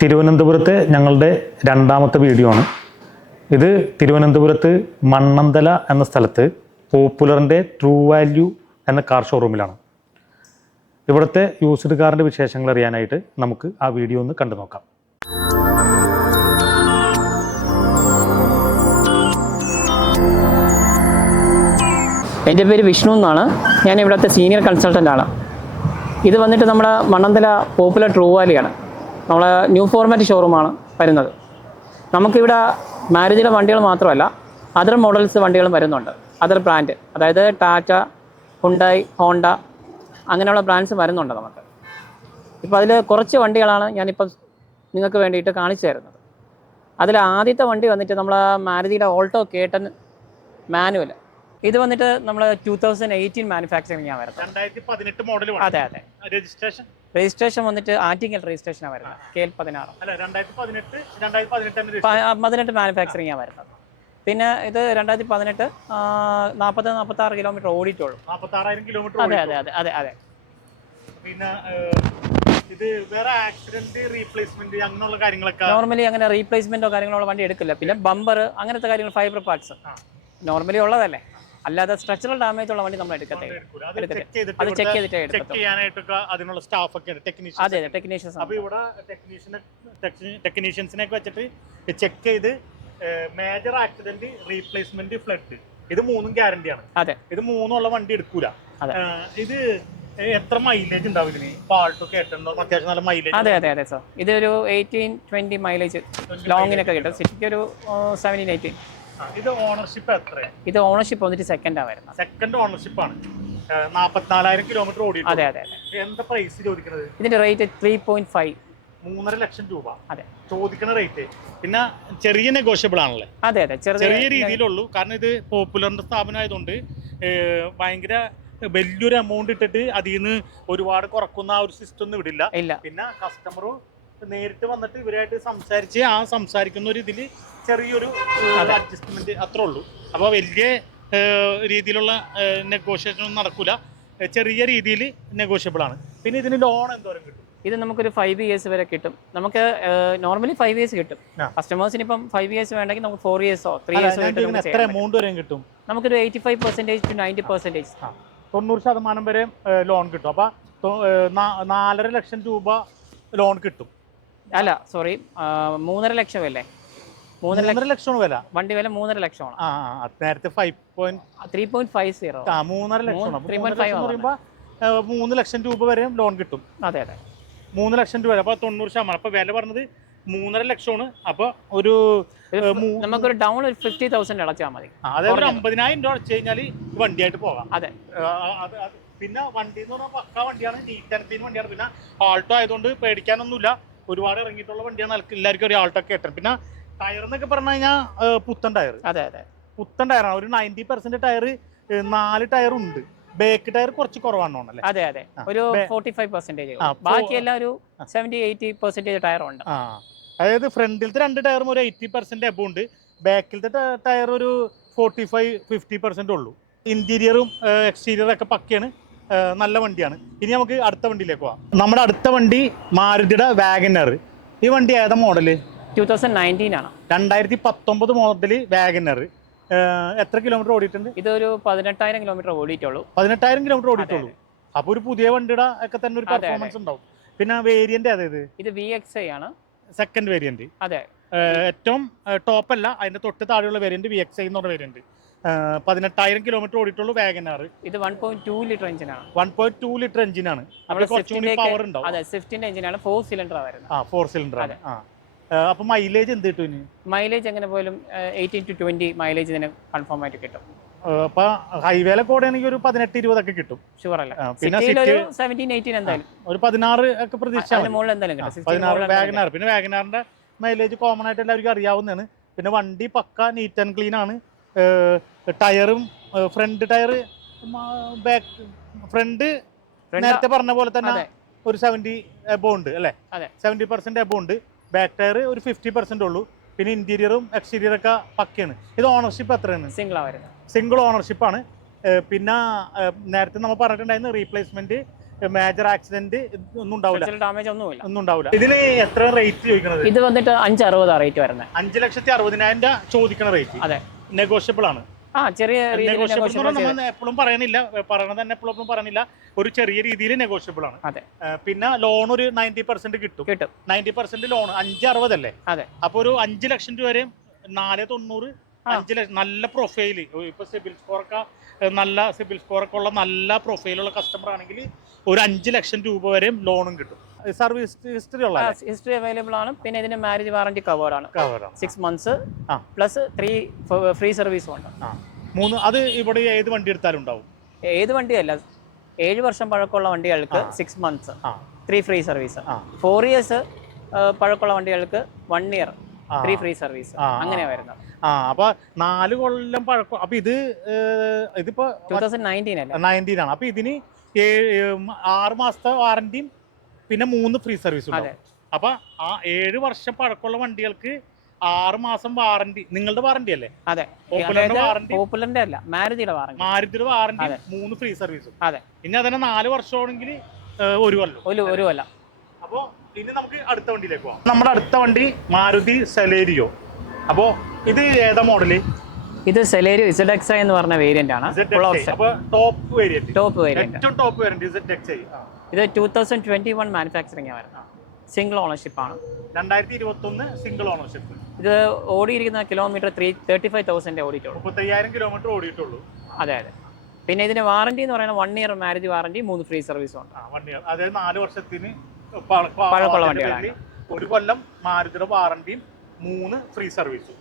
തിരുവനന്തപുരത്തെ ഞങ്ങളുടെ രണ്ടാമത്തെ വീഡിയോ ആണ്. ഇത് തിരുവനന്തപുരത്ത് മണ്ണന്തല എന്ന സ്ഥലത്ത് പോപ്പുലറിൻ്റെ ട്രൂ വാല്യൂ എന്ന കാർ ഷോറൂമിലാണ്. ഇവിടുത്തെ യൂസ്ഡ് കാറിൻ്റെ വിശേഷങ്ങൾ അറിയാനായിട്ട് നമുക്ക് ആ വീഡിയോ ഒന്ന് കണ്ടു നോക്കാം. എൻ്റെ പേര് വിഷ്ണു എന്നാണ്. ഞാൻ ഇവിടുത്തെ സീനിയർ കൺസൾട്ടൻ്റാണ്. ഇത് വന്നിട്ട് നമ്മുടെ മണ്ണന്തല പോപ്പുലർ ട്രൂ വാലിയാണ്. നമ്മൾ ന്യൂ ഫോർമാറ്റ് ഷോറൂമാണ് വരുന്നത്. നമുക്കിവിടെ മാരുതിയുടെ വണ്ടികൾ മാത്രമല്ല അതർ മോഡൽസ് വണ്ടികളും വരുന്നുണ്ട്. അതർ ബ്രാൻഡ്, അതായത് ടാറ്റ, ഹുണ്ടായി, ഹോണ്ട അങ്ങനെയുള്ള ബ്രാൻഡ്സ് വരുന്നുണ്ട് നമുക്ക്. ഇപ്പോൾ അതിൽ കുറച്ച് വണ്ടികളാണ് ഞാനിപ്പം നിങ്ങൾക്ക് വേണ്ടിയിട്ട് കാണിച്ചു തരുന്നത്. അതിൽ ആദ്യത്തെ വണ്ടി വന്നിട്ട് നമ്മൾ മാരുതിയുടെ ഓൾട്ടോ കേട്ടൻ മാനുവൽ. ഇത് വന്നിട്ട് നമ്മൾ 2018 മാനുഫാക്ചറിംഗ് ആണ് വരുന്നത്. 2018 മോഡൽ. അതെ അതെ. രജിസ്ട്രേഷൻ വന്നിട്ട് ആറ്റിങ്ങൽ രജിസ്ട്രേഷനാണ് വരുന്നത്. KL16. അല്ല 2018 മാനുഫാക്ചറിംഗ് ആണ് വരുന്നത്. പിന്നെ ഇത് 2018 40-46 കിലോമീറ്റർ ഓടിയിട്ടുള്ളൂ. 46,000 കിലോമീറ്റർ. അതെ അതെ അതെ അതെ അതെ. പിന്നെ ഇത് വേറെ ആക്സിഡന്റ് റീപ്ലേസ്മെന്റ് അങ്ങനെയുള്ള കാര്യങ്ങളൊക്കെ നോർമലി അങ്ങനെ റീപ്ലേസ്മെന്റോ കാര്യങ്ങളോ വണ്ടി എടുക്കില്ല. പിന്നെ ബമ്പർ അങ്ങനത്തെ കാര്യങ്ങൾ, ഫൈബർ പാർട്സ് നോർമലി ഉള്ളതല്ലേ. അല്ലാതെ സ്ട്രക്ചറൽ ഡാമേജ് ഉള്ള വണ്ടി നമ്മൾ എടുക്കത്തില്ല. അത് ചെക്ക് ചെയ്തിട്ടേ എടുക്കൂ. അതിനുള്ള സ്റ്റാഫ് ഒക്കെ ടെക്നീഷ്യൻസ്. അതെ ടെക്നീഷ്യൻസ്. അപ്പോൾ ഇവിടെ ടെക്നീഷ്യൻസിനെ വെച്ചിട്ട് ചെക്ക് ചെയ്ത് മേജർ ആക്സിഡന്റ്, റീപ്ലേസ്മെന്റ്, ഫ്ലഡ്, ഇത് മൂന്നും ഗ്യാരണ്ടിയാണ്. അതെ, ഇത് മൂന്നുള്ള വണ്ടി എടുക്കൂല. ഇത് എത്ര മൈലേജ് ഉണ്ടാവും ഇതിന്? പാൾട്ടോ കേട്ടോ അത്യാവശ്യം നല്ല മൈലേജ്. അതെ അതെ അതെ സാർ. ഇതൊരു 18-20 മൈലേജ് ലോങ്ങിനൊക്കെ കിട്ടും. സിറ്റിക്ക് ഒരു 17-18. ഇത് ഓണർഷിപ്പ് എത്ര? ഇത് ഓണർഷിപ്പ് വന്നിട്ട് സെക്കൻഡാണ് വരുന്നത്. സെക്കൻഡ് ഓണർഷിപ്പ് ആണ്. 44,000 കിലോമീറ്റർ ഓടി. അതെ അതെ അതെ. എന്താ പ്രൈസ് ചോദിക്കുന്നത്? ഇതിന്റെ റേറ്റ് 3.5. 3.5 ലക്ഷം രൂപ അതെ ചോദിക്കുന്ന റേറ്റ്. പിന്നെ ചെറിയ നെഗോഷ്യബിൾ ആണല്ലേ? അതെ അതെ, ചെറിയ രീതിയിലുള്ളൂ. കാരണം ഇത് പോപ്പുലറിന്റെ സ്ഥാപനമായതുകൊണ്ട് ഭയങ്കര വലിയൊരു എമൗണ്ട് ഇട്ടിട്ട് അതിൽ നിന്ന് ഒരുപാട് കുറക്കുന്ന ആ ഒരു സിസ്റ്റം ഒന്നും ഇവിടില്ല. പിന്നെ കസ്റ്റമർ നേരിട്ട് വന്നിട്ട് ഇവരായിട്ട് സംസാരിച്ച് ആ സംസാരിക്കുന്ന ഒരു ഇതിൽ ചെറിയൊരു അഡ്ജസ്റ്റ്മെന്റ് അത്രേ ഉള്ളൂ. അപ്പോൾ വലിയ രീതിയിലുള്ള നെഗോഷിയേഷൻ ഒന്നും നടക്കൂല. ചെറിയ രീതിയിൽ നെഗോഷ്യബിൾ ആണ്. പിന്നെ ഇതിന് ലോൺ എന്തോരം കിട്ടും? ഇത് നമുക്കൊരു 5 years വരെ കിട്ടും. നമുക്ക് നോർമലി 5 years കിട്ടും. കസ്റ്റമേഴ്സിന് ഇപ്പം 5 years വേണ്ടെങ്കിൽ നമുക്ക് 4 years 3 years എത്ര എമൗണ്ട് വരെ കിട്ടും? നമുക്കൊരു 85% to 90%. 90% വരെ ലോൺ കിട്ടും. അപ്പൊ 4.5 ലക്ഷം രൂപ ലോൺ കിട്ടും. അല്ല സോറി, 3.5 ലക്ഷം അല്ലേ? 3.5 ലക്ഷം വില. വണ്ടി വില 3.5 ലക്ഷമാണ്. നേരത്തെ 3.50. 3.5 ലക്ഷം. 3 ലക്ഷം രൂപ വരെ ലോൺ കിട്ടും. അതെ അതെ, 3 ലക്ഷം രൂപ. അപ്പൊ 90%. അപ്പൊ വില പറഞ്ഞത് 3.5 ലക്ഷമാണ്. അപ്പൊ ഒരു നമുക്കൊരു ഡൗൺ 50,000 അടച്ചാൽ മതി. അതായത് 50,000 രൂപ അടച്ചു കഴിഞ്ഞാൽ വണ്ടിയായിട്ട് പോകാം. അതെ. പിന്നെ വണ്ടി എന്ന് പറഞ്ഞാൽ പക്ക വണ്ടിയാണ്, നീറ്റ് ആൻഡ് ക്ലീൻ വണ്ടിയാണ്. പിന്നെ ആൾട്ടോ ആയതുകൊണ്ട് പേടിക്കാനൊന്നുമില്ല. ഒരുപാട് ഇറങ്ങിയിട്ടുള്ള വണ്ടിയാണ്. എല്ലാവർക്കും ഒരു ആൾട്ടോ കേട്ടൻ. പിന്നെ ടയർ എന്നൊക്കെ പറഞ്ഞു കഴിഞ്ഞാൽ പുത്തൻ ടയർ. അതെ അതെ, പുത്തൻ ടയറാണ്. ഒരു 90% ടയർ, 4 ടയർ ഉണ്ട്. ബാക്ക് ടയർ കുറച്ച് കുറവാണല്ലേ? അതെ അതെ, ഒരു 45%. ബാക്കിയെല്ലാം ഒരു 70-80% ടയർ ഉണ്ട്. അതായത് ഫ്രണ്ടിലത്തെ 2 ടയറും ഒരു 80% എബോ ഉണ്ട്. ബാക്കിലത്തെ ടയർ ഒരു 45-50% ഉള്ളൂ. ഇന്റീരിയറും എക്സ്റ്റീരിയറും ഒക്കെ പക്കയാണ്. നല്ല വണ്ടിയാണ്. ഇനി നമുക്ക് അടുത്ത വണ്ടിയിലേക്ക് പോവാം. നമ്മുടെ അടുത്ത വണ്ടി മാരുതിയുടെ വാഗനർ. ഈ വണ്ടി ഏതാ മോഡല്? 2019 ആണ്. 2019 മോഡല് വാഗനർ. എത്ര കിലോമീറ്റർ ഓടിയിട്ടുണ്ട്? ഇതൊരു 18,000 കിലോമീറ്റർ ഓടിയിട്ടുള്ളൂ. 18,000 കിലോമീറ്റർ ഓടിയിട്ടുള്ളൂ. അപ്പൊ ഒരു പുതിയ വണ്ടിയുടെ ഒക്കെ തന്നെ ഒരു പെർഫോമൻസ് ഉണ്ടാവും. പിന്നെ വേരിയന്റ് അതായത് ഇത് VXi ആണ്, സെക്കൻഡ് വേരിയന്റ്. അതെ, ഏറ്റവും ടോപ്പ് അല്ല, അതിന്റെ തൊട്ട് താഴെയുള്ള വേരിയന്റ് VXi എന്ന് പറഞ്ഞ വേരിയന്റ്. 18,000 കിലോമീറ്റർ ഓടിയിട്ടുള്ളൂ വാഗനർ. ഇത് 1.2 ലിറ്റർ എഞ്ചിനാണ്. 1.2 ലിറ്റർ എഞ്ചിനാണ്. പവർ ഉണ്ടാവും. അതെ, സ്വിഫ്റ്റിന്റെ എഞ്ചിനാണ്. 4 സിലിണ്ടർ വരുന്നത്. 4 സിലിണ്ടർ ആണ്. അപ്പൊ മൈലേജ് എന്ത് കിട്ടും? മൈലേജ് എങ്ങനെ പോലും 18 to 20 മൈലേജ് ഇതിന് കൺഫേം ആയിട്ട് കിട്ടും. അപ്പൊ ഹൈവേയിലൊക്കെ ഓടുകയാണെങ്കിൽ ഒരു 18-20 ഒക്കെ കിട്ടും. ഷുവർ അല്ല. പിന്നെ 17-18 എന്തായാലും ഒരു 16 ഒക്കെ പ്രതീക്ഷ. 16 വാഗനർ. പിന്നെ വാഗനറിന്റെ മൈലേജ് കോമൺ ആയിട്ട് എല്ലാവർക്കും അറിയാവുന്നതാണ്. പിന്നെ വണ്ടി പക്ക നീറ്റ് ആൻഡ് ക്ലീൻ ആണ്. ടയറും ഫ്രണ്ട് ടയർ, ബാക്ക് ഫ്രണ്ട് നേരത്തെ പറഞ്ഞ പോലെ തന്നെ ഒരു 70 എബോ ഉണ്ട് അല്ലേ? 70% എബോ ഉണ്ട്. ബാക്ക് ടയർ ഒരു 50% ഉള്ളൂ. പിന്നെ ഇന്റീരിയറും എക്സ്റ്റീരിയറും ഒക്കെ പക്കയാണ്. ഇത് ഓണർഷിപ്പ് എത്രയാണ്? സിംഗിൾ ഓണർഷിപ്പ് ആണ്. പിന്നെ നേരത്തെ നമ്മൾ പറഞ്ഞിട്ടുണ്ടായിരുന്നു റീപ്ലേസ്മെന്റ് മേജർ ആക്സിഡന്റ് ഒന്നും ഉണ്ടാവില്ല, ഡാമേജ് ഒന്നും ഉണ്ടാവില്ല. ഇതിന് എത്ര റേറ്റ് ചോദിക്കുന്നത്? ഇത് വന്നിട്ട് 560 റേറ്റ് വരുന്നത്. 5,60,000 രൂപ ചോദിക്കുന്ന റേറ്റ്. അതെ, നെഗോഷ്യബിൾ ആണ്. ചെറിയ എപ്പോഴും പറയണില്ല, പറയണത് തന്നെ എപ്പോഴും പറയണില്ല, ഒരു ചെറിയ രീതിയിൽ നെഗോഷ്യബിൾ ആണ്. അതെ. പിന്നെ ലോൺ ഒരു 90% കിട്ടും. 90% ലോൺ 560 അല്ലേ? അതെ. അപ്പൊ ഒരു 5 ലക്ഷം രൂപ വരെ 490, 5 ലക്ഷം. നല്ല പ്രൊഫൈല്, ഇപ്പൊ സിബിൽ സ്കോറൊക്കെ നല്ല സിബിൽ സ്കോറൊക്കെ ഉള്ള നല്ല പ്രൊഫൈലുള്ള കസ്റ്റമർ ആണെങ്കിൽ ഒരു 5 ലക്ഷം രൂപ വരെ ലോണും കിട്ടും. സർവീസ് ഹിസ്റ്ററി ഉള്ള ഹിസ്റ്ററി അവൈലബിൾ ആണ്. പിന്നെ ഇതിന് മാരേജ് വാറന്റി കവേർഡ് ആണ്. 6 months പ്ലസ് 3 ഫ്രീ സർവീസും ഉണ്ട്. 3. അത് ഇവിടെ ഏത് വണ്ടി എടുത്താലും ഉണ്ടാവും. ഏത് വണ്ടിയല്ല, 7 വർഷം പഴക്കമുള്ള വണ്ടികൾക്ക് 6 months 3 ഫ്രീ സർവീസ്, 4 years പഴക്കമുള്ള വണ്ടികൾക്ക് 1 year 3 ഫ്രീ സർവീസ്, അങ്ങനെയാ വരുന്നത്. അപ്പൊ 4 കൊല്ലം പഴക്കം. അപ്പൊ ഇതിപ്പോ 2019 ആണ്. അപ്പൊ ഇതിന് 6 മാസത്തെ വാറന്റിയും പിന്നെ 3 ഫ്രീ സർവീസും ഉണ്ടാവും. അപ്പൊ ആ 7 വർഷം പഴക്കമുള്ള വണ്ടികൾക്ക് 6 മാസം വാറന്റി. നിങ്ങളുടെ വാറന്റി അല്ലേ? അതെ. പോപ്പുലറിന്റെ അല്ല, മാരുതിയുടെ വാറന്റി. 3 ഫ്രീ സർവീസും. അതെ. ഇനി അതന്നെ 4 വർഷമാണെങ്കിൽ 1 കൊല്ലം. ഒരു കൊല്ലം. അപ്പൊ ഇനി നമുക്ക് അടുത്ത വണ്ടിയിലേക്ക് പോകാം. നമ്മുടെ അടുത്ത വണ്ടി മാരുതി സെലേരിയോ. അപ്പോ ഇത് ഏതാ മോഡല്? ഇത് സെലേരിയോ ZXi എന്ന് പറഞ്ഞ വേരിയന്റ് ആണ്. Top variant. ഏറ്റവും ടോപ്പ് വേരിയന്റ് ZXi. ഇത് 2021 മാനുഫാക്ചറിംഗ് ആണ്. സിംഗിൾ ഓണർഷിപ്പ് ആണ്. 2021 സിംഗിൾ ഓണർഷിപ്പ്. ഇത് ഓടിയിരിക്കുന്ന കിലോമീറ്റർ 35,000 ഓടിയിട്ടുള്ളൂ. 35,000 കിലോമീറ്റർ ഓടിയിട്ടുള്ളൂ. അതെ. പിന്നെ ഇതിന് വാറന്റി എന്ന് പറയുന്നത് 1 year മാരേജ് വാറന്റി, 3 ഫ്രീ സർവീസും ഉണ്ട്. 1 year, അതായത് 4 വർഷത്തിന് പഴക്കമുള്ള വണ്ടികളാണ്. 1 കൊല്ലം മാരുതിയുടെ വാറന്റിയും 3 ഫ്രീ സർവീസും.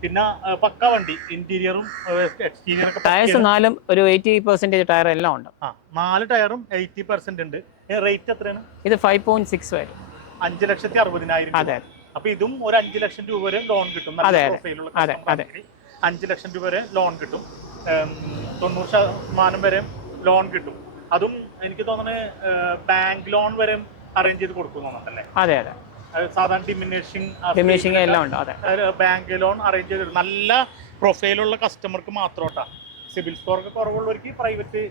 പിന്നെ പക്ക വണ്ടി, ഇന്റീരിയറും എക്സ്റ്റീരിയറും. ടയർസ് 4 ഒരു 80% ടയർ എല്ലാം ഉണ്ട്. 4 ടയറും 80% ഉണ്ട്. റേറ്റ് എത്രയാണ്? ഇത് 5.6 വരും. 5,60,000. അതെ. അപ്പൊ ഇതും ഒരു 5 ലക്ഷം രൂപ വരെ ലോൺ കിട്ടും. 5 ലക്ഷം രൂപ വരെ ലോൺ കിട്ടും. 90% വരെ ലോൺ കിട്ടും. അതും എനിക്ക് തോന്നുന്നത് ബാങ്ക് ലോൺ വരെ അറേഞ്ച് ചെയ്ത് കൊടുക്കുന്നുണ്ടല്ലേ? അതെ. സാധാരണ ഡിമിനിഷിംഗ് എല്ലാം ഉണ്ട്. അതെ. ബാങ്ക് ലോൺ അറേഞ്ച് ചെയ്ത് നല്ല പ്രൊഫൈലുള്ള കസ്റ്റമർക്ക് മാത്രോട്ടാ. സിബിൽ സ്കോർ ഒക്കെ കുറവുള്ളവർക്ക് പ്രൈവറ്റ്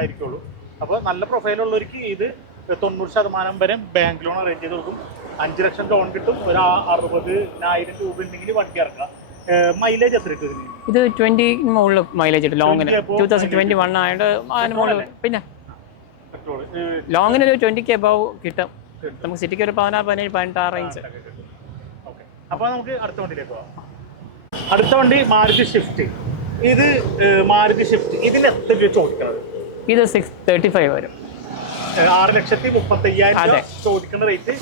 ആയിരിക്കുള്ളൂ. അപ്പോൾ നല്ല പ്രൊഫൈലുള്ളവർക്ക് ഇത് 90% വരെ ബാങ്ക് ലോൺ അറേഞ്ച് ചെയ്ത് കൊടുക്കും. 5 ലക്ഷം ലോൺ കിട്ടും. ഒരു 60,000 രൂപ ഉണ്ടെങ്കിൽ വണ്ടി ഇറക്കാം. മൈലേജ് എത്ര കിട്ടും? ഇത് 20 മുകളിൽ മൈലേജ് കിട്ടും. ലോങ്ങിന് 2021 ആയതുകൊണ്ട് അതിന് മുകളിൽ. പിന്നെ ലോങ്ങിന് ഒരു 20K അബവ് കിട്ടും. നമുക്ക് സിറ്റിക്ക് ഒരു 16, 17, 18 റേഞ്ച്. അപ്പോൾ നമുക്ക് അടുത്ത വണ്ടിയിലേക്ക് പോകാം. അടുത്ത വണ്ടി മാരുതി സ്വിഫ്റ്റ്. ഇത് മാരുതി സ്വിഫ്റ്റ് ഇതിന് എത്ര രൂപ ചോദിക്കുന്നത്? ഇത് 635 വരും. 6,35,000 ചോദിക്കുന്ന റേറ്റ്.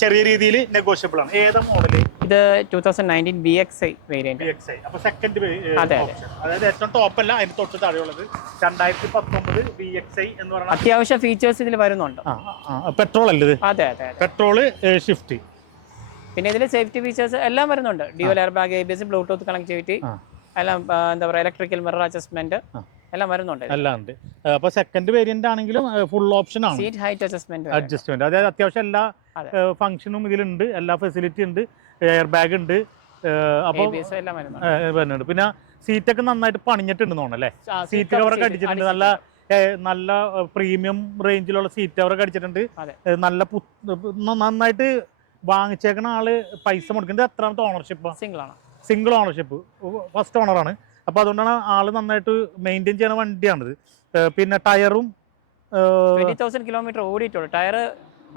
ചെറിയ രീതിയിൽ നെഗോഷ്യബിൾ ആണ്. ഏതാ മോഡല്? ഇത് 2019 VXi വേരിയന്റ്. അപ്പൊ സെക്കൻഡ് ഓപ്ഷൻ, അതായത് ഏറ്റവും ടോപ്പ് അല്ല, അതിന് തൊട്ട് താഴെയുള്ളത് 2019 VXi എന്ന് പറയുന്നത്. അത്യാവശ്യം ഫീച്ചേഴ്സ് ഇതിൽ വരുന്നുണ്ട്. പെട്രോൾ അല്ലേ? അതെ. Petrol shift. പിന്നെ ഇതിൽ സേഫ്റ്റി ഫീച്ചേഴ്സ് എല്ലാം വരുന്നുണ്ട്. Dual air bag, ABS, Bluetooth connectivity എല്ലാം, എന്താ പറയുക, ഇലക്ട്രിക്കൽ മിറർ അഡ്ജസ്റ്റ്മെന്റ് എല്ലാം വരുന്നുണ്ട്. എല്ലാം ഉണ്ട്. അപ്പൊ സെക്കൻഡ് വേരിയന്റ് ആണെങ്കിലും ഫുൾ ഓപ്ഷൻ ആണ്. സീറ്റ് ഹൈറ്റ് അഡ്ജസ്റ്റ്മെന്റ്, അതായത് അത്യാവശ്യം എല്ലാ ഫംഗ്ഷനും ഇതിലുണ്ട്. എല്ലാ ഫെസിലിറ്റി ഉണ്ട്. എയർ ബാഗ് ഉണ്ട്. അപ്പോൾ വരുന്നുണ്ട്. പിന്നെ സീറ്റൊക്കെ നന്നായിട്ട് പണിഞ്ഞിട്ടുണ്ട് തോന്നല്ലേ? സീറ്റ് കവറൊക്കെ അടിച്ചിട്ടുണ്ട്. നല്ല പ്രീമിയം റേഞ്ചിലുള്ള സീറ്റ് കവറൊക്കെ അടിച്ചിട്ടുണ്ട്. നല്ല നന്നായിട്ട് വാങ്ങിച്ചേക്കണ ആള് പൈസ മുടക്കുന്നത്. എത്രാമത്തെ ഓണർഷിപ്പ്? സിംഗിൾ ഓണർഷിപ്പ്, ഫസ്റ്റ് ഓണറാണ്. അപ്പോൾ അതുകൊണ്ടാണ് ആള് നന്നായിട്ട് മെയിൻറ്റെയിൻ ചെയ്യുന്ന വണ്ടിയാണിത്. പിന്നെ ടയറും 20,000 കിലോമീറ്റർ ഓടിയിട്ടുള്ളൂ. ടയർ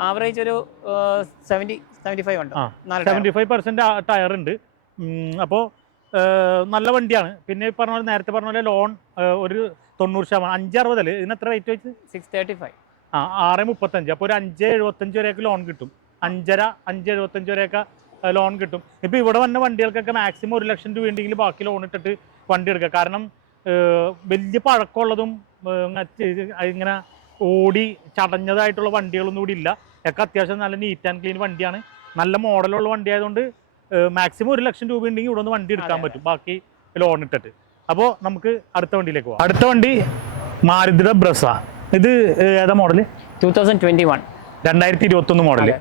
ആവറേജ് ഒരു 75 ഉണ്ട്. 75% ടയർ ഉണ്ട്. അപ്പോൾ നല്ല വണ്ടിയാണ്. പിന്നെ പറഞ്ഞ പോലെ നേരത്തെ പറഞ്ഞ പോലെ ലോൺ ഒരു 90%, 560. ഇതിന് എത്ര റേറ്റ് വെച്ച്? 635. 635. അപ്പോൾ ഒരു 575 വരെയൊക്കെ ലോൺ കിട്ടും. 575 വരെയൊക്കെ ലോൺ കിട്ടും. ഇപ്പോൾ ഇവിടെ വന്ന വണ്ടികൾക്കൊക്കെ മാക്സിമം 1 ലക്ഷം രൂപ ഉണ്ടെങ്കിൽ ബാക്കി ലോൺ ഇട്ടിട്ട് വണ്ടി എടുക്കുക. കാരണം വലിയ പഴക്കമുള്ളതും ഇങ്ങനെ ഓടി ചടഞ്ഞതായിട്ടുള്ള വണ്ടികളൊന്നും കൂടി ഇല്ല. ഒക്കെ അത്യാവശ്യം നല്ല നീറ്റ് ആൻഡ് ക്ലീൻ വണ്ടിയാണ്. നല്ല മോഡലുള്ള വണ്ടി ആയതുകൊണ്ട് മാക്സിമം 1 ലക്ഷം രൂപ ഉണ്ടെങ്കിൽ ഇവിടെ ഒന്ന് വണ്ടി എടുക്കാൻ പറ്റും, ബാക്കി ലോൺ ഇട്ടിട്ട്. അപ്പോൾ നമുക്ക് അടുത്ത വണ്ടിയിലേക്ക് പോകാം. അടുത്ത വണ്ടി മാരുതിയുടെ ബ്രസ. ഇത് ഏതാ മോഡല്? 2021 മോഡല്.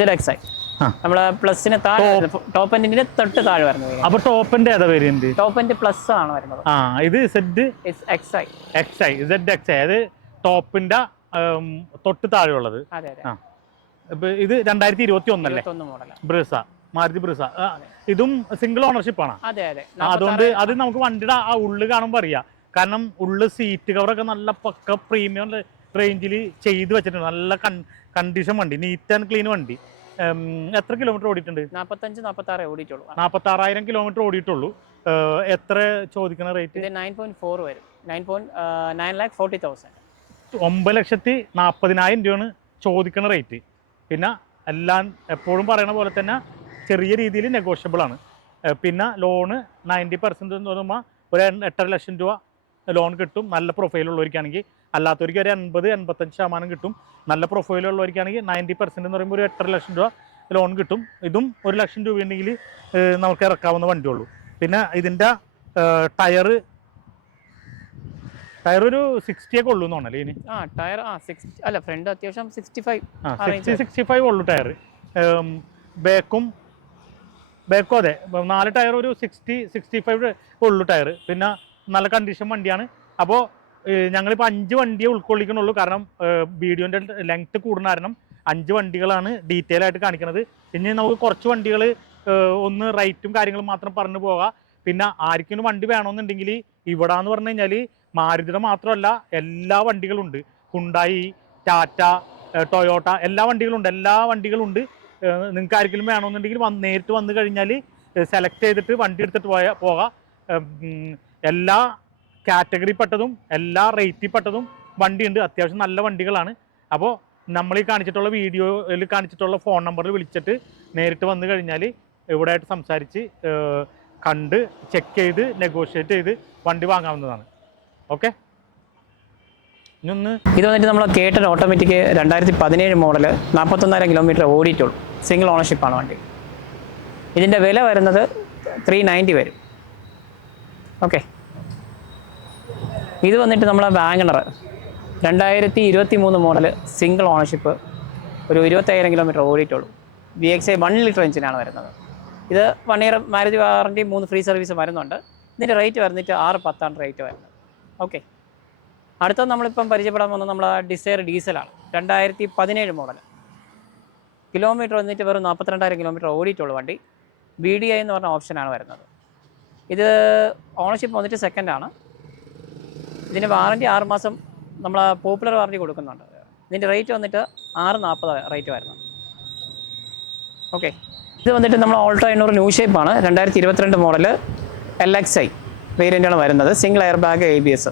ZXi. നമ്മളെ പ്ലസിന് താഴെ, ടോപ്പ് എൻഡിന്റെ തൊട്ട് താഴെ വരുന്നത്. അപ്പൊ ടോപ്പ് എൻഡ് ഏതാ വേരിയന്റ്? ടോപ്പ് എൻഡ് പ്ലസ് ആണ് വരുന്നത്. ഇത് ZXi. അത് ടോപ്പിന്റെ തൊട്ട് താഴെയുള്ളത്. അതെ അതെ. ആ ഇത് 2021 അല്ലേ? ബ്രിസ, മാരുതി ബ്രിസ. ഇതും സിംഗിൾ ഓണർഷിപ്പ് ആണ്. അതെ അതെ. അതുകൊണ്ട് അത് നമുക്ക് വണ്ടിയുടെ ആ ഉള്ളു കാണുമ്പോൾ അറിയാം. കാരണം ഉള്ളു സീറ്റ് കവറൊക്കെ നല്ല പക്ക പ്രീമിയം റേഞ്ചിൽ ചെയ്ത് വെച്ചിട്ടുണ്ട്. നല്ല കണ്ടീഷൻ വണ്ടി, നീറ്റ് ആൻഡ് ക്ലീൻ വണ്ടി. എത്ര കിലോമീറ്റർ ഓടിയിട്ടുണ്ട്? 45-46 ഓടിയിട്ടുള്ളൂ. 46,000 കിലോമീറ്റർ ഓടിയിട്ടുള്ളൂ. എത്ര ചോദിക്കുന്ന റേറ്റ്? 9.4 വരും. 9,40,000. 9,40,000 രൂപയാണ് ചോദിക്കുന്ന റേറ്റ്. പിന്നെ എല്ലാം എപ്പോഴും പറയുന്ന പോലെ തന്നെ ചെറിയ രീതിയിൽ നെഗോഷ്യബിൾ ആണ്. പിന്നെ ലോണ് 90% എന്ന് പറയുമ്പോൾ ഒരു 8.5 ലക്ഷം രൂപ ലോൺ കിട്ടും നല്ല പ്രൊഫൈലുള്ളവർക്കാണെങ്കിൽ. അല്ലാത്തവർക്ക് ഒരു 80-85% കിട്ടും. നല്ല പ്രൊഫൈലുള്ളവർക്കാണെങ്കിൽ 90% എന്ന് പറയുമ്പോൾ ഒരു 8.5 ലക്ഷം രൂപ ലോൺ കിട്ടും. ഇതും 1 ലക്ഷം രൂപ ഉണ്ടെങ്കിൽ നമുക്ക് ഇറക്കാവുന്ന വണ്ടിയുള്ളൂ. പിന്നെ ഇതിൻ്റെ ടയർ ഒരു 60 ഒക്കെ ഉള്ളൂ എന്നാണല്ലേ ഇനി? ടയർ 60 അല്ല, ഫ്രണ്ട് അത്യാവശ്യം 65 ഉള്ളൂ ടയർ. ബാക്കും അതെ, 4 ടയർ ഒരു 60-65 ഉള്ളൂ ടയർ. പിന്നെ നല്ല കണ്ടീഷൻ വണ്ടിയാണ്. അപ്പോൾ ഞങ്ങളിപ്പോൾ 5 വണ്ടിയെ ഉൾക്കൊള്ളിക്കണുള്ളൂ. കാരണം വീഡിയോൻ്റെ ലെങ്ത്ത് കൂടുന്ന കാരണം 5 വണ്ടികളാണ് ഡീറ്റെയിൽ ആയിട്ട് കാണിക്കുന്നത്. ഇനി നമുക്ക് കുറച്ച് വണ്ടികൾ ഒന്ന് റേറ്റും കാര്യങ്ങളും മാത്രം പറഞ്ഞു പോകാം. പിന്നെ ആർക്കും വണ്ടി വേണമെന്നുണ്ടെങ്കിൽ ഇവിടെ എന്ന് പറഞ്ഞു കഴിഞ്ഞാൽ മാരുതിയുടെ മാത്രമല്ല എല്ലാ വണ്ടികളുണ്ട്. ഹുണ്ടായി, ടാറ്റ, ടൊയോട്ട എല്ലാ വണ്ടികളുണ്ട്. നിങ്ങൾക്ക് ആർക്കെങ്കിലും വേണമെന്നുണ്ടെങ്കിൽ നേരിട്ട് വന്നു കഴിഞ്ഞാൽ സെലക്ട് ചെയ്തിട്ട് വണ്ടി എടുത്തിട്ട് പോകാം. എല്ലാ കാറ്റഗറിപ്പെട്ടതും എല്ലാ റേറ്റിൽപ്പെട്ടതും വണ്ടിയുണ്ട്. അത്യാവശ്യം നല്ല വണ്ടികളാണ്. അപ്പോൾ നമ്മൾ ഈ കാണിച്ചിട്ടുള്ള വീഡിയോയിൽ കാണിച്ചിട്ടുള്ള ഫോൺ നമ്പറിൽ വിളിച്ചിട്ട് നേരിട്ട് വന്നു കഴിഞ്ഞാൽ ഇവിടെ ആയിട്ട് സംസാരിച്ച് കണ്ട് ചെക്ക് ചെയ്ത് നെഗോഷിയേറ്റ് ചെയ്ത് വണ്ടി വാങ്ങാവുന്നതാണ്. ഓക്കെ. ഇത് വന്നിട്ട് നമ്മൾ കേട്ടൻ ഓട്ടോമാറ്റിക് 2017 മോഡൽ 41,000 കിലോമീറ്റർ ഓടിയിട്ടുള്ളൂ. സിംഗിൾ ഓണർഷിപ്പാണ് വണ്ടി. ഇതിൻ്റെ വില വരുന്നത് 390 വരും. ഓക്കെ. ഇത് വന്നിട്ട് നമ്മളെ വാഗണർ 2023 മോഡൽ സിംഗിൾ ഓണർഷിപ്പ്, ഒരു 20,000 കിലോമീറ്റർ ഓടിയിട്ടുള്ളൂ. VXI 1 ലിറ്റർ എഞ്ചിനാണ് വരുന്നത്. ഇത് 1 year Maruti warranty, 3 free service വരുന്നുണ്ട്. ഇതിൻ്റെ റേറ്റ് വരുന്നിട്ട് 610 റേറ്റ് വരുന്നത്. ഓക്കെ. അടുത്തത് നമ്മളിപ്പം പരിചയപ്പെടാൻ പോകുന്നത് നമ്മൾ ഡിസയർ ഡീസലാണ്. 2017 മോഡൽ. കിലോമീറ്റർ വന്നിട്ട് വെറും 42,000 കിലോമീറ്റർ ഓടിയിട്ടുള്ളൂ വണ്ടി. BDI എന്ന് പറഞ്ഞ ഓപ്ഷനാണ് വരുന്നത്. ഇത് ഓണർഷിപ്പ് വന്നിട്ട് സെക്കൻഡാണ്. ഇതിന് വാറണ്ടി 6 മാസം നമ്മൾ പോപ്പുലർ വാറണ്ടി കൊടുക്കുന്നുണ്ട്. ഇതിൻ്റെ റേറ്റ് വന്നിട്ട് 640 റേറ്റ് വരുന്നത്. ഓക്കെ. ഇത് വന്നിട്ട് നമ്മൾ ഓൾട്ടോ 800 ന്യൂ ഷേപ്പാണ്. 2022 മോഡൽ LXI വേരിയൻ്റാണ് വരുന്നത്. Single air bag, ABS.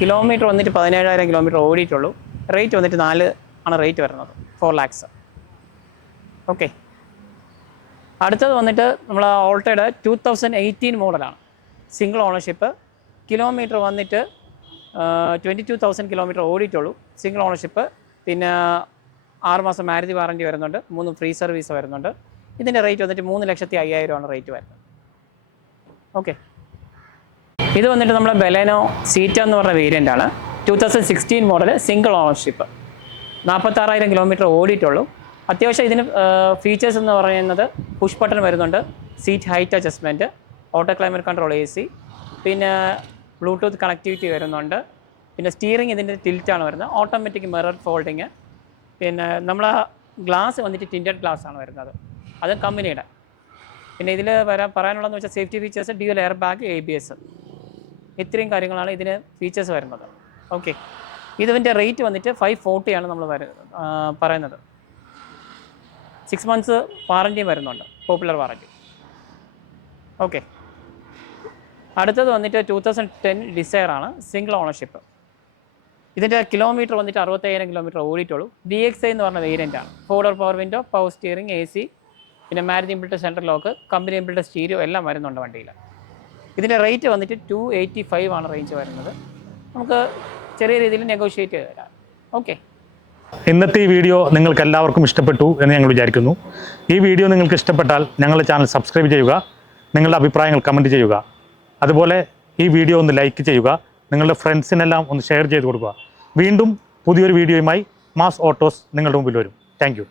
Kilometre വന്നിട്ട് 17,000 കിലോമീറ്റർ ഓടിയിട്ടുള്ളൂ. റേറ്റ് വന്നിട്ട് 4 ആണ് റേറ്റ് വരുന്നത്, 4 lakhs. ഓക്കെ. അടുത്തത് വന്നിട്ട് നമ്മൾ ഓൾട്ടോയുടെ 2018 മോഡലാണ്. Single ownership. കിലോമീറ്റർ വന്നിട്ട് 22,000 കിലോമീറ്റർ ഓടിയിട്ടുള്ളൂ. Single ownership. പിന്നെ 6 മാസം മാരുതി വാറണ്ടി വരുന്നുണ്ട്. 3 ഫ്രീ സർവീസ് വരുന്നുണ്ട്. ഇതിൻ്റെ റേറ്റ് വന്നിട്ട് 3,05,000 ആണ് റേറ്റ് വരുന്നത്. ഓക്കെ. ഇത് വന്നിട്ട് നമ്മുടെ ബെലേനോ സീറ്റ എന്ന് പറഞ്ഞ വേരിയൻ്റാണ്. 2016 മോഡൽ സിംഗിൾ ഓണർഷിപ്പ്. 46,000 കിലോമീറ്റർ ഓടിയിട്ടുള്ളൂ. അത്യാവശ്യം ഇതിന് ഫീച്ചേഴ്സ് എന്ന് പറയുന്നത് പുഷ് ബട്ടൺ വരുന്നുണ്ട്, seat height adjustment, auto climate control, AC, പിന്നെ ബ്ലൂടൂത്ത് കണക്ടിവിറ്റി വരുന്നുണ്ട്. പിന്നെ സ്റ്റിയറിംഗ് ഇതിൻ്റെ ടിൽറ്റാണ് വരുന്നത്. Automatic mirror folding. പിന്നെ നമ്മളെ ഗ്ലാസ് വന്നിട്ട് ടിൻറ്റഡ് ഗ്ലാസ് ആണ് വരുന്നത്. അത് കമ്പനിയുടെ. പിന്നെ ഇതിൽ പറയാനുള്ളതെന്ന് വെച്ചാൽ safety features, dual air bag, ABS. ഇത്രയും കാര്യങ്ങളാണ് ഇതിന് ഫീച്ചേഴ്സ് വരുന്നത്. ഓക്കെ. ഇതിൻ്റെ റേറ്റ് വന്നിട്ട് 540 ആണ് നമ്മൾ പറയുന്നത്. 6 months വാറണ്ടിയും വരുന്നുണ്ട്, പോപ്പുലർ വാറണ്ടി. ഓക്കെ. അടുത്തത് വന്നിട്ട് 2010 ഡിസയർ ആണ്, സിംഗിൾ ഓണർഷിപ്പ്. ഇതിൻ്റെ കിലോമീറ്റർ വന്നിട്ട് 60,000 കിലോമീറ്റർ ഓടിയിട്ടുള്ളൂ. VXI എന്ന് പറഞ്ഞ വേരിയൻ്റാണ്. 4 door power window, power steering, AC, പിന്നെ Maruti inbuilt central lock, company inbuilt stereo എല്ലാം വരുന്നുണ്ട് വണ്ടിയിൽ. ഇതിൻ്റെ റേറ്റ് വന്നിട്ട് 285 ആണ് റേഞ്ച് വരുന്നത്. നമുക്ക് ചെറിയ രീതിയിൽ നെഗോഷിയേറ്റ് ചെയ്ത് തരാം. ഓക്കെ. ഇന്നത്തെ ഈ വീഡിയോ നിങ്ങൾക്ക് എല്ലാവർക്കും ഇഷ്ടപ്പെട്ടു എന്ന് ഞങ്ങൾ വിചാരിക്കുന്നു. ഈ വീഡിയോ നിങ്ങൾക്ക് ഇഷ്ടപ്പെട്ടാൽ ഞങ്ങളുടെ ചാനൽ സബ്സ്ക്രൈബ് ചെയ്യുക, നിങ്ങളുടെ അഭിപ്രായങ്ങൾ കമൻറ്റ് ചെയ്യുക. അതുപോലെ ഈ വീഡിയോ ഒന്ന് ലൈക്ക് ചെയ്യുക, നിങ്ങളുടെ ഫ്രണ്ട്സിനെല്ലാം ഒന്ന് ഷെയർ ചെയ്ത് കൊടുക്കുക. വീണ്ടും പുതിയൊരു വീഡിയോയുമായി മാസ് ഓട്ടോസ് നിങ്ങളുടെ മുമ്പിൽ വരും. Thank you.